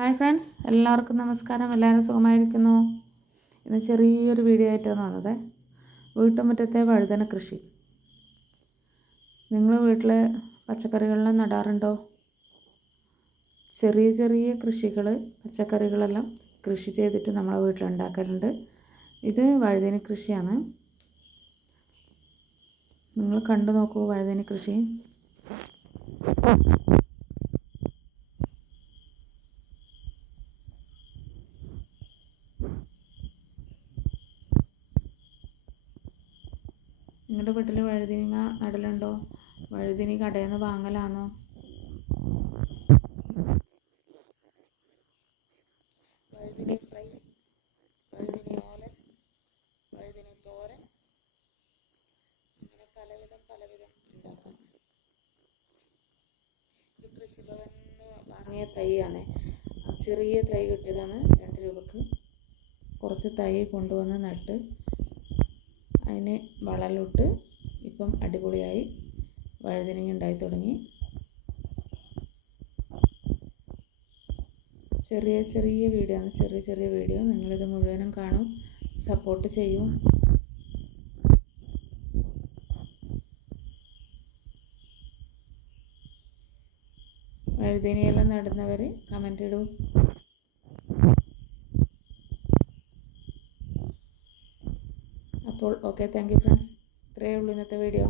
Hi friends, എല്ലാവർക്കും നമസ്കാരം. എല്ലാവരും സുഖമായിരിക്കുന്നു. ഇന്ന് ചെറിയൊരു വീഡിയോ ആയിട്ടാണ് വന്നത്. വീട്ടുമുറ്റത്തെ വഴുതന കൃഷി. നിങ്ങൾ വീട്ടിൽ പച്ചക്കറികളെല്ലാം നടാറുണ്ടോ? ചെറിയ ചെറിയ കൃഷികൾ, പച്ചക്കറികളെല്ലാം കൃഷി ചെയ്തിട്ട് നമ്മളെ വീട്ടിലുണ്ടാക്കലുണ്ട്. ഇത് വഴുതന കൃഷിയാണ്. നിങ്ങൾ കണ്ടു നോക്കൂ വഴുതന കൃഷി. നിങ്ങളുടെ വീട്ടിൽ വഴുതനങ്ങ നടലുണ്ടോ? വഴുതന കടയിൽ നിന്ന് വാങ്ങലാണോ? വഴുതന ഫ്രൈ, വഴുതന ഓലൻ, വഴുതന തോരൻ, അങ്ങനെ പലവിധം ഉണ്ടാക്കാം. ഇത് കൃഷിഭവനിൽ നിന്ന് വാങ്ങിയ തൈയാണ്. ചെറിയ തൈ കിട്ടിയതാണ് 2 രൂപക്ക്. കുറച്ച് തൈ കൊണ്ടുവന്ന് നട്ട് അതിന് വളമിട്ട് ഇപ്പം അടിപൊളിയായി വഴുതനങ്ങ ഉണ്ടായി തുടങ്ങി. ചെറിയ വീഡിയോ ആണ്, ചെറിയ വീഡിയോ. നിങ്ങളിത് മുഴുവനും കാണും, സപ്പോർട്ട് ചെയ്യും. വഴുതനയെല്ലാം നടുന്നവർ കമൻ്റ് ഇടൂ. അപ്പോൾ ഓക്കെ, താങ്ക് യു ഫ്രണ്ട്സ്. ഇത്രയേ ഉള്ളൂ ഇന്നത്തെ വീഡിയോ.